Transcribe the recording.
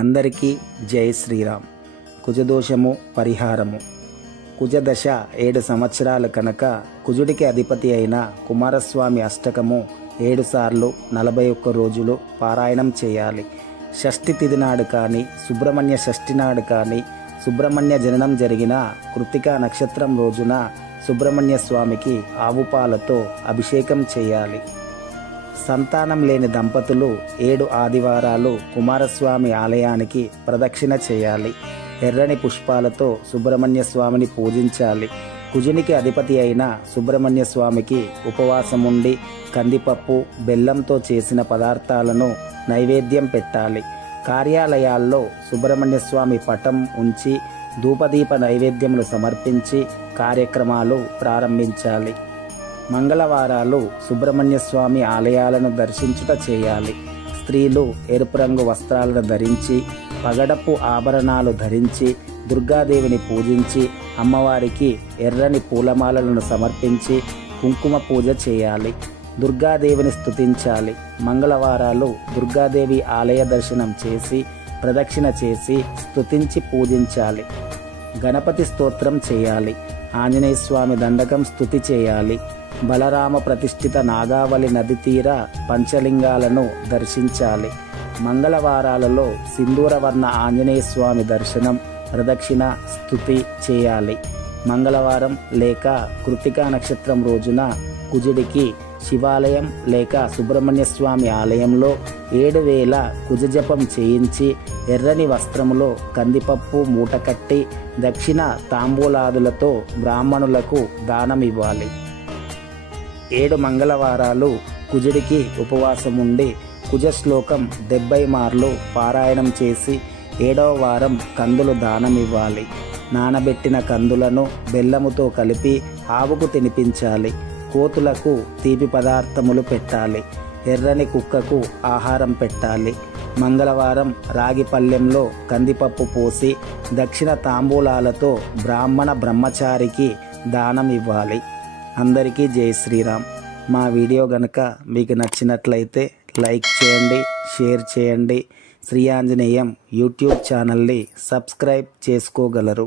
అందరికీ జై శ్రీరామ్. కుజదోషము పరిహారము. కుజదశ 7 సంవత్సరాలు కనుక కుజుడికి అధిపతి అయిన కుమారస్వామి అష్టకము 7 సార్లు 41 రోజులు పారాయణం చేయాలి. షష్ఠి తిథి నాడు కానీ, సుబ్రహ్మణ్య షష్ఠి నాడు కానీ, సుబ్రహ్మణ్య జననం జరిగిన కృత్తికా నక్షత్రం రోజున సుబ్రహ్మణ్య స్వామికి ఆవు పాలతో అభిషేకం చేయాలి. సంతానం లేని దంపతులు 7 ఆదివారాలు కుమారస్వామి ఆలయానికి ప్రదక్షిణ చేయాలి. ఎర్రని పుష్పాలతో సుబ్రహ్మణ్య స్వామిని పూజించాలి. కుజునికి అధిపతి అయిన సుబ్రహ్మణ్య స్వామికి ఉపవాసం ఉండి కందిపప్పు, బెల్లంతో చేసిన పదార్థాలను నైవేద్యం పెట్టాలి. కార్యాలయాల్లో సుబ్రహ్మణ్య స్వామి పటం ఉంచి ధూపదీప నైవేద్యములు సమర్పించి కార్యక్రమాలు ప్రారంభించాలి. మంగళవారాలు సుబ్రహ్మణ్య స్వామి ఆలయాలను దర్శించుట చేయాలి. స్త్రీలు ఎరుపు రంగు వస్త్రాలను ధరించి, పగడపు ఆభరణాలు ధరించి దుర్గాదేవిని పూజించి అమ్మవారికి ఎర్రని పూలమాలలను సమర్పించి కుంకుమ పూజ చేయాలి. దుర్గాదేవిని స్తుతించాలి. మంగళవారాలు దుర్గాదేవి ఆలయ దర్శనం చేసి ప్రదక్షిణ చేసి స్తుతించి పూజించాలి. గణపతి స్తోత్రం చేయాలి. ఆంజనేయ స్వామి దండకం స్తుతి చేయాలి. బలరామ ప్రతిష్ఠిత నాగావళి నది తీర పంచలింగాలను దర్శించాలి. మంగళవారాలలో సింధూరవర్ణ ఆంజనేయ స్వామి దర్శనం, ప్రదక్షిణ, స్తుతి చేయాలి. మంగళవారం లేక కృత్తికా నక్షత్రం రోజున కుజుడికి శివాలయం లేక సుబ్రహ్మణ్య స్వామి ఆలయంలో 7,000 కుజజపం చేయించి ఎర్రని వస్త్రములో కందిపప్పు మూట కట్టి దక్షిణ తాంబూలాదులతో బ్రాహ్మణులకు దానం ఇవ్వాలి. 7 మంగళవారాలు కుజుడికి ఉపవాసం ఉండి కుజ శ్లోకం 70 మార్లు పారాయణం చేసి 7వ వారం కందులు దానం ఇవ్వాలి. నానబెట్టిన కందులను బెల్లముతో కలిపి ఆవుకు తినిపించాలి. కోతులకు తీపి పదార్థములు పెట్టాలి. ఎర్రని కుక్కకు ఆహారం పెట్టాలి. మంగళవారం రాగి పళ్ళెంలో కందిపప్పు పోసి దక్షిణ తాంబూలాలతో బ్రాహ్మణ బ్రహ్మచారికి దానం ఇవ్వాలి. అందరికీ జై శ్రీరామ్. మా వీడియో గనక మీకు నచ్చినట్లయితే లైక్ చేయండి, షేర్ చేయండి. శ్రీ ఆంజనేయం యూట్యూబ్ ఛానల్ని సబ్స్క్రైబ్ చేసుకోగలరు.